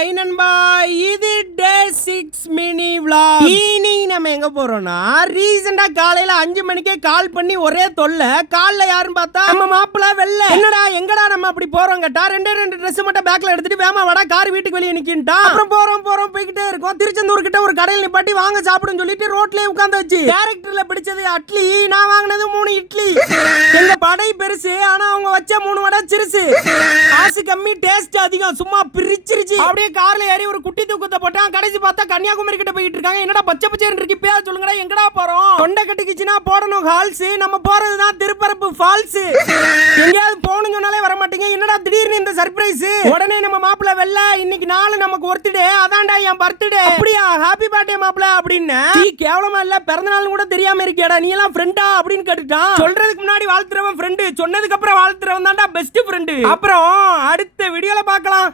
Hi நண்பா, இது டே 6 mini vlog. இன்னைக்கு நம்ம எங்க போறோம்னா, ரீசெண்டா காலையில 5 மணிக்கே கால் பண்ணி ஒரே தொல்லை. கால்ல யாருன்னு பார்த்தா நம்ம மாப்பிள்ள வெள்ள. என்னடா எங்கடா நம்ம அப்படி போறோம் கேட்டா, ரெண்டு Dress மட்டும் பேக்ல எடுத்துட்டு வேமா வாடா கார் வீட்டுக்கு வெளியே நிக்கிட்டான். அப்புறம் போறோம் போய்கிட்டே இருக்கோம். திருச்செந்தூர் கிட்ட ஒரு கடையில் நிப்பாட்டி வாங்க சாப்பிடுன்னு சொல்லிட்டு ரோட்லயே உட்கார்ந்தாச்சு. டைரக்டர்ல பிடிச்சது அட்லி, நான் வாங்கினது 3 இட்லி. எங்க படை பெருசு, ஆனா அவங்க வச்ச 3 வடை சிறுசு. காசு கம்மி, டேஸ்ட் அதிகம். சும்மா பிரிச்சிருச்சு. அப்படியே கார்ல ஏறி ஒரு குட்டி தூக்கத்தை போட்டான். கடைசி பார்த்தா கன்னியாகுமரி கிட்ட போயிட்டு இருக்காங்க. என்னடா பச்சை பச்சைன்னு இருக்கு, பேர் சொல்லுங்கடா, எங்கடா போறோம்? தொண்டை கட்டிக்குச்சுன்னா போடணும் ஹால்ஸ். நம்ம போறதுதான் திருப்பரப்பு ஃபால்ஸ். எங்கேயாவது போகணும்னு சொன்னாலே வர மாட்டீங்க. என்னடா திடீர்னு இந்த சர்ப்ரைஸ்? உடனே நம்ம மாப்பிள்ள வெள்ள, இன்னைக்கு நாள் நமக்கு ஒர்த்டே, அதான்டா என் பர்த்டே. அப்படியா, ஹாப்பி பர்த்டே மாப்பிள்ள அப்படின்னு. நீ கேவலமா இல்ல, பிறந்த நாள் கூட தெரியாம இருக்கியாடா, நீ எல்லாம் ஃப்ரெண்டா அப்படின்னு கேட்டுட்டான். சொல்றதுக்கு முன்னாடி வாழ்த்துறவன் ஃப்ரெண்டு, சொன்னதுக்கு அப்புறம் வாழ்த்துறவன் தான்டா பெஸ்ட் ஃப்ரெண்டு. அப்புறம் அடுத்த வீடியோல பார்க்கலாம்.